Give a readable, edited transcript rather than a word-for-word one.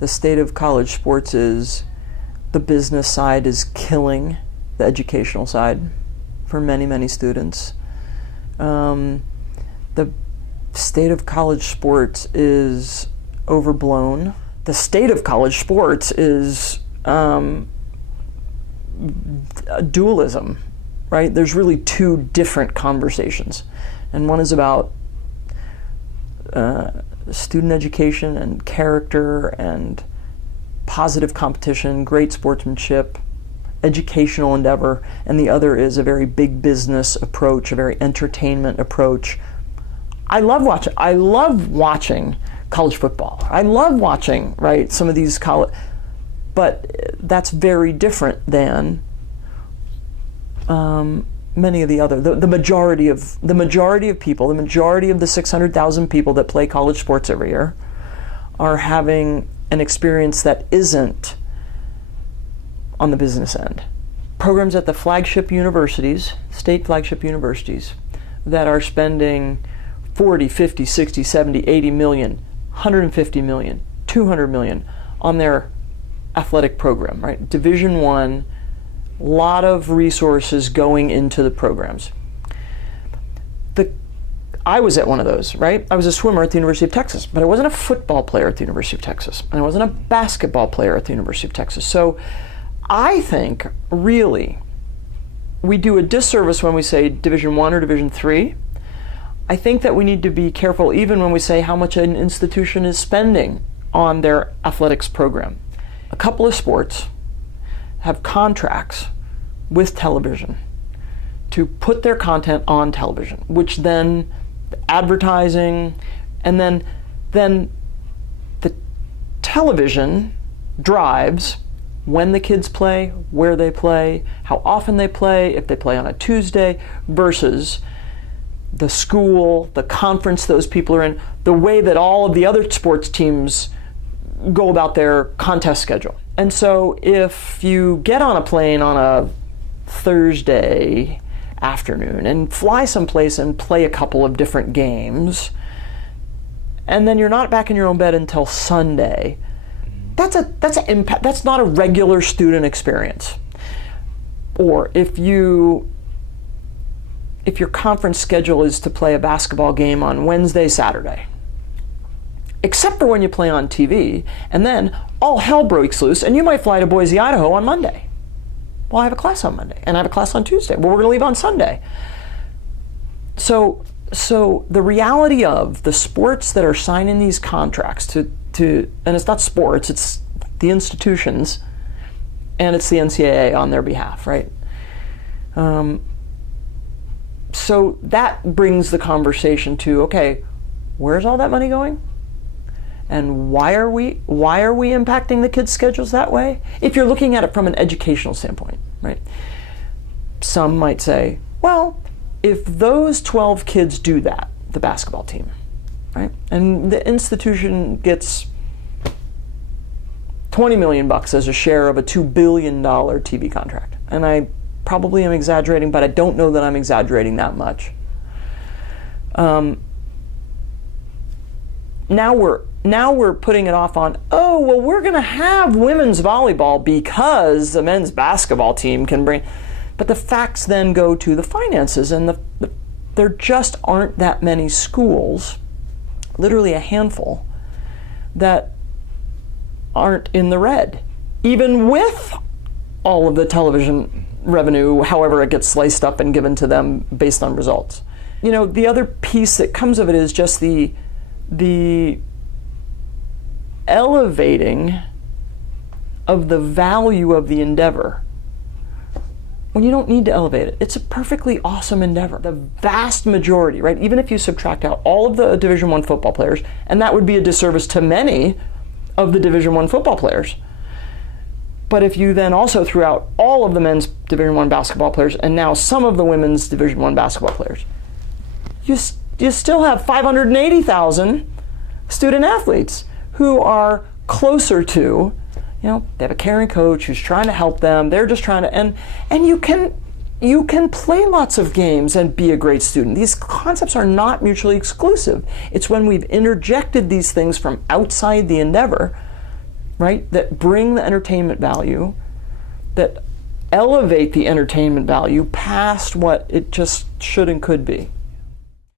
The state of college sports is the business side is killing the educational side for many, many students. The state of college sports is overblown. The state of college sports is dualism, right? There's really two different conversations. And one is about student education and character and positive competition, great sportsmanship, educational endeavor, and the other is a very big business approach, a very entertainment approach. I love watching college football. I love watching, right, some of these college, but that's very different than many of the other, the majority of people, the majority of the 600,000 people that play college sports every year are having an experience that isn't on the business end. Programs at the flagship universities, state flagship universities, that are spending 40, 50, 60, 70, 80 million, 150 million, 200 million on their athletic program, right? Division I, lot of resources going into the programs. I was at one of those, right? I was a swimmer at the University of Texas, but I wasn't a football player at the University of Texas, and I wasn't a basketball player at the University of Texas. So I think, really, we do a disservice when we say Division I or Division III. I think that we need to be careful even when we say how much an institution is spending on their athletics program. A couple of sports have contracts with television to put their content on television, which then advertising, and then the television drives when the kids play, where they play, how often they play, if they play on a Tuesday, versus the school, the conference those people are in, the way that all of the other sports teams go about their contest schedule. And so if you get on a plane on a Thursday afternoon and fly someplace and play a couple of different games, and then you're not back in your own bed until Sunday, that's an impact. That's not a regular student experience. Or if your conference schedule is to play a basketball game on Wednesday, Saturday, except for when you play on TV, and then all hell breaks loose, and you might fly to Boise, Idaho on Monday. Well, I have a class on Monday, and I have a class on Tuesday. Well, we're going to leave on Sunday. So the reality of the sports that are signing these contracts to and it's not sports, it's the institutions, and it's the NCAA on their behalf, right? So that brings the conversation to, okay, where's all that money going? And why are we impacting the kids' schedules that way? If you're looking at it from an educational standpoint, right? Some might say, well, if those 12 kids do that, the basketball team, right? And the institution gets $20 million as a share of a $2 billion TV contract. And I probably am exaggerating, but I don't know that I'm exaggerating that much. Now we're putting it off on, oh, well, we're going to have women's volleyball because the men's basketball team can bring. But the facts then go to the finances, and there just aren't that many schools, literally a handful, that aren't in the red, even with all of the television revenue, however it gets sliced up and given to them based on results. You know, the other piece that comes of it is just the elevating of the value of the endeavor when you don't need to elevate it. It's a perfectly awesome endeavor. The vast majority, right, even if you subtract out all of the Division I football players, and that would be a disservice to many of the Division I football players, but if you then also threw out all of the men's Division I basketball players and now some of the women's Division I basketball players, you still have 580,000 student athletes who are closer to, they have a caring coach who's trying to help them. They're just trying to, and you can play lots of games and be a great student. These concepts are not mutually exclusive. It's when we've interjected these things from outside the endeavor right, that bring the entertainment value, that elevate the entertainment value past what it just should and could be.